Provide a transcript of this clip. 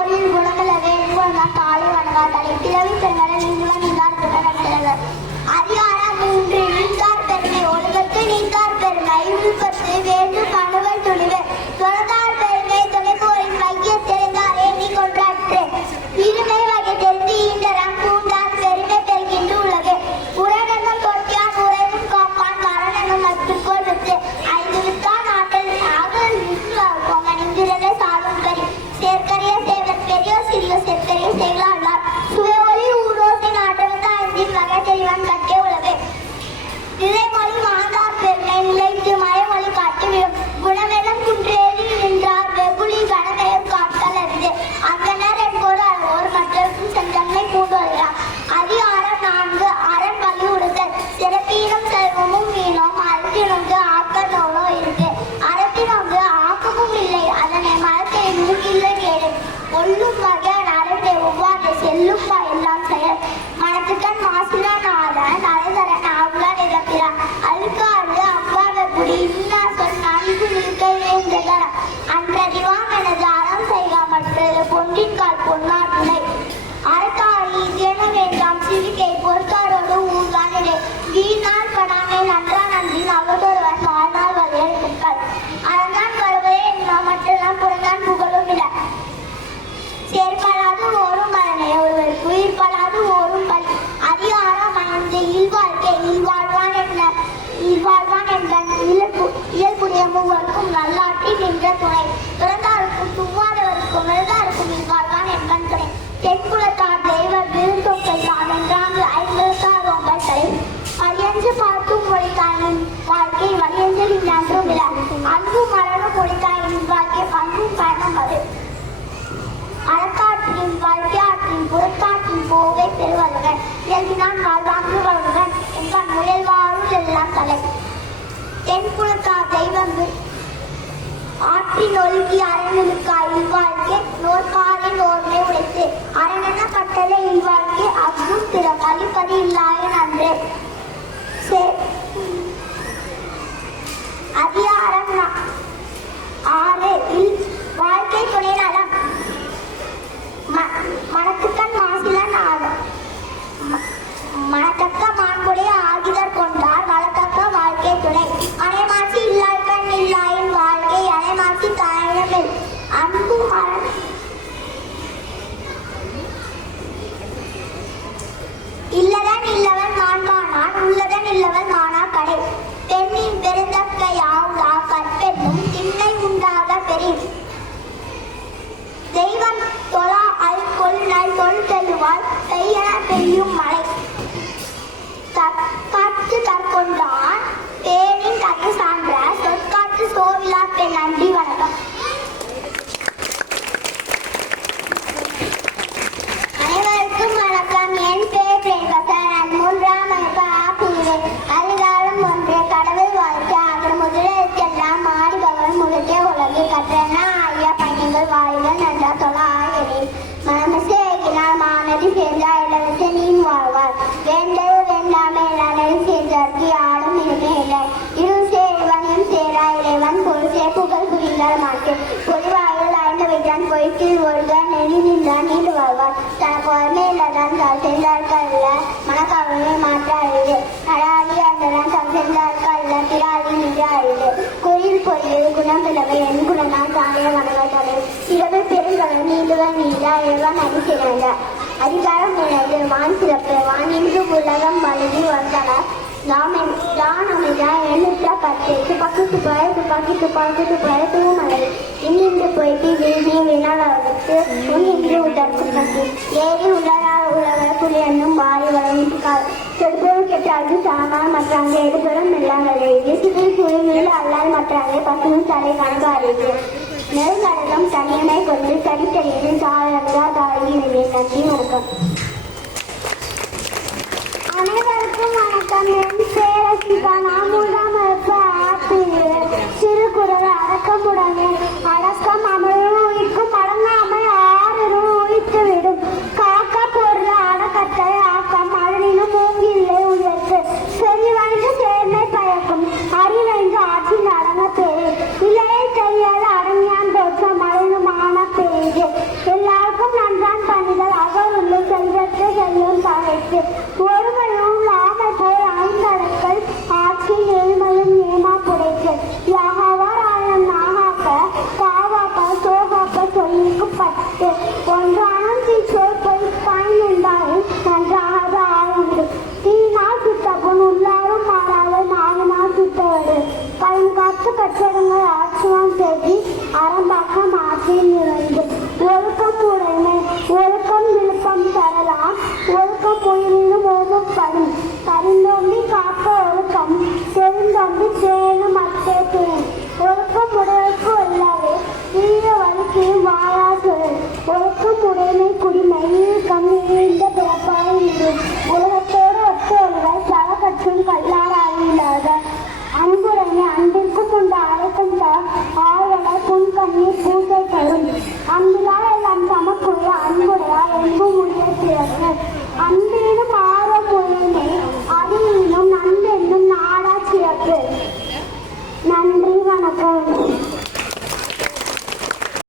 பொருள் குணங்கள வேண்டுகோள்தான் காலை வணங்காதலை பிறவி பெருங்கட நீங்களும் நீங்கார் குணங்கள் அதிகாரம் 3 நீங்கார் பெருமை ஒழுகத்து நீங்கார் பெருமை உள்பத்து வேண்டும் அணுவல் துணிவு தொலைந்தார் பெருமை தொலைபோரின் மைய தெரிந்தாரே நீ கொன்றாற்று இருமை வகை தெரிந்து ஈண்டரம் பூண்டார் பெருமை பெறுகின்ற உலகு உரடென்னும் தொட்டியான் உரையும் காப்பான் மரணனும் மற்றுக்கோள் வித்து 5 வித்தான் ஆற்றல் ஆகல் நின்றிரலை சாலும் கறி சேர்க்கரிய சேவர் பெரிய சிறிய சேர்க்கரிய செய்களாண்டார் சுவையொலி ஊரோசி நாட்டவந்த 5 வகை தெரிவன் கட்டே உலகு நிலைமொழி மாந்தார் பெருமை நிலைத்து மறைமொழி காட்டிவிடும் குணமெல்லாம் குன்றேறி நின்றார் வெகுளி கணமெல்லாம் காட்டல் அறிந்து அங்கனர் என்போர் அளவோர் மற்றவர்க்கும் சென்றன்மை பூண்டு வருகிறார் அதிகாரம் 4 அரண் வழி உடுத்தல் சிறப்பீனும் செல்வமும் வீணோம் அறத்தினொன்று ஆக்க நோனோ இருக்கு அறத்தினொன்று ஆக்கமும் இல்லை அதனை மரத்தை இல்லை கேடு ஒல்லும் வகை நடந்தே ஒவ்வாறு செல்லும் எல்லாம் செயல் மனத்துக்கண் மாசிலா நாதன் அலைதர நாவுலான் இழப்பிறான் அழுக்காடு அவ்வாத குடி இன்னா சொல் நன்கு நிற்க வேந்ததர அன்றறிவாம் எனது அறம் செய்கா மற்றது பொன்றின் கால் பொன்னார் துணை அறத்தாரி தின வேண்டாம் சிவிக்கை பொறுத்தாரோடு ஊர்கானிடை வீணால் படாமை நன்றா நன்றின் அவதொருவன் வாழ்நாள் வரையறுத்தாள் அறந்தான் வருவதே மற்றெல்லாம் புறந்தான் புகழும் இட சேர்ப்பலாது ஓரும் மரணை ஒருவருக்கு உயிர்ப்பலாது ஓரும் பலி அதிகாரம் 5 இல்வாழ்க்கை இல்வாழ்வான் என்ற இயல்புடைய மூவருக்கும் நல்லாற்றி நின்ற துணை பிறந்தாருக்கும் துவாதவருக்கும் விருந்தாருக்கும் இல்வாழ்வான் என்பன் துணை தென்புலத்தார் தெய்வ விருந்தொக்கை தான் என்றாங்கு 50 ரோம்பல் தலை வலியன்று பார்க்கும் மொழிக்காயின் வாழ்க்கை வலியஞ்சல் இன்றும் இல அன்பும் மரணம் மொழிக்காயின் வாழ்க்கை பண்பும் பயணம் அது அறக்காற்றின் வாழ்க்கையாற்றின் புறக்காற்றின் போகை பெறுவதுடன் இயல்பினான் வாழ்வாங்கு வருவதுடன் என்பன் முயல் வாழும் எல்லாம் தலை தென்புலத்தார் தெய்வம் ஆற்றின் ஒழுகி அரணுக்கா இல்வாழ்க்கை நோற்பாரின் நோர்மை உடைத்து அரணெனப்பட்டதை இல்வாழ்க்கை அவ்வும் பிற பழிப்பது இல்லாயன் அன்றே அதிகாரம் 6 வாழ்க்கை துணை நலம் மனத்துக்கண் மாசிலன் மனத்தக்க மாண்புடைய ஆகிதர் கொண்டார் வளத்தக்க வாழ்க்கை துணை அனைமாசி இல்லாய்கண் இல்லாயின் வாழ்க்கை அனைமாசி தாயினமில் அன்பு இல்லதன் இல்லவன் மான்கானான் உள்ளதன் இல்லவன் மானா கடை பெண்ணின் பெருந்தக்க யாவுலா கற்பெண்ணும் திண்ணை உண்டாக பெரிய தெய்வம் தொழா அல் கொல் நல் தொல் செல்லுவாள் பெய்யன பெய்யும் மழை காற்று கற்கொண்டான் பேரின் கற்று சான்ற சொற்காற்று சோவிலா பெண் நன்றி வணக்கம். அனைவருக்கும் வணக்கம். என் பேர் பிரேமசரன். 3ஆம் வகுப்பு ஆசிரியர். அதிகாரம் 1 கடவுள் வாழ்க்கை அவர் முதலெல்லாம் மாறி பகவன் முழுக்கே உலகு கற்றன ஐயா பையன்கள் வாயுகள் நன்றா தொழ ஆகிறேன் மனமிசையினால் மானதி சேர்ந்தா இளவரச நீன் வாழ்வார் வேண்டது வேண்டாமே நனது சேர்ந்தார்க்கு யாரும் இனிமே இல்லை இருள் சேர்வனையும் சேரா இறைவன் பொருசே புகழ் புரிந்தார் மாட்டு பொதுவாயில் ஆய்ந்து வைத்தான் பொய்த்து ஒருவன் நெறி நின்றான் நீண்டு வாழ்வார் தனக்கு வறுமை இல்லதான் தால் சேர்ந்தார்கள் அல்ல மனக்கவலை மாற்ற அறிவு நடாதி அந்ததான் தம் சேர்ந்தார்கள் அல்ல திராதி நின்று அறிவு குறியில் பொறியது குணம் பிளவை என் குணனால் தானே வணங்கத்தலை இரவு பெருங்கடல் நீண்டுவன் நீண்டா இறைவன் அது சிறந்த அதிகாரம் 2 வான் சிறப்பு வான் இன்று உலகம் வழுதி வந்தனர் தான் அமைதா எண்ணுற்ற 10 துப்பாக்கி துப்பாய தூமலை இன்னின்று போய்ட்டு வீதி வினால் அவருக்கு முன்னின்று உடற்கு பற்றி ஏறி உடலால் உலகக்குள் என்னும் வாரி வளர்ந்தார் செடுப்பது கெட்டாது சாமான் மற்றாங்க எடுபடும் இல்லாமலே இசுதில் சூழ்நிலையில் அல்லால் மற்றாங்க பசுவும் தலை கணக்காரிது நெருங்கடலும் தனியமை கொண்டு தனித்தனியில் தாழா தாழி நன்றி வணக்கம். அனைவருக்கும் வணக்கம். என் பேரசிகா. நான் 3ஆம் வகுப்பு ஆசிரியர். சிறுகுறள் அடக்கமுடனே அடக்கம் அமரும் உயிர்க்கும் அடங்காமல் ஆறும் உயிர்த்து விடும் காக்க பொருள் அடக்கத்தை ஆக்கம் அதனினும் மூங்கில்லை உயர்த்து செறிவழிந்து சேர்மை பயக்கும் அறிவழிந்து ஆற்றில் அடங்க பேரு இலையை தெரியாத அடங்கியான் தோற்றம் அடைந்துமான பேரு எல்லா ஒழுக்கம் உயிரினும் ஓமப்படும். கரிந்தோம்பி காக்க ஒழுக்கம் தெரிந்தோம்பி தேனும் அத்தே தேன். ஒழுக்கம் உடையவர்க்கு உள்ளாவே தீய வலிக்கு வாழா சொல். ஒழுக்கம் உடைமை குடிமை கம்மிந்த பிறப்பாயிரு. உலகத்தோடு ஒத்த ஒருவர் பல கற்றும் கல்லார் ஆகியுள்ளார்கள். அன்புடைமை அன்பிற்கும் உண்டு அழைக்கும் ஆழ்வலை புன்கண்ணீர் பூசை தரும். அன்பிலால் எல்லாம் சமக்குரிய அன்புடையார் என்பும் உடைய பிறகு.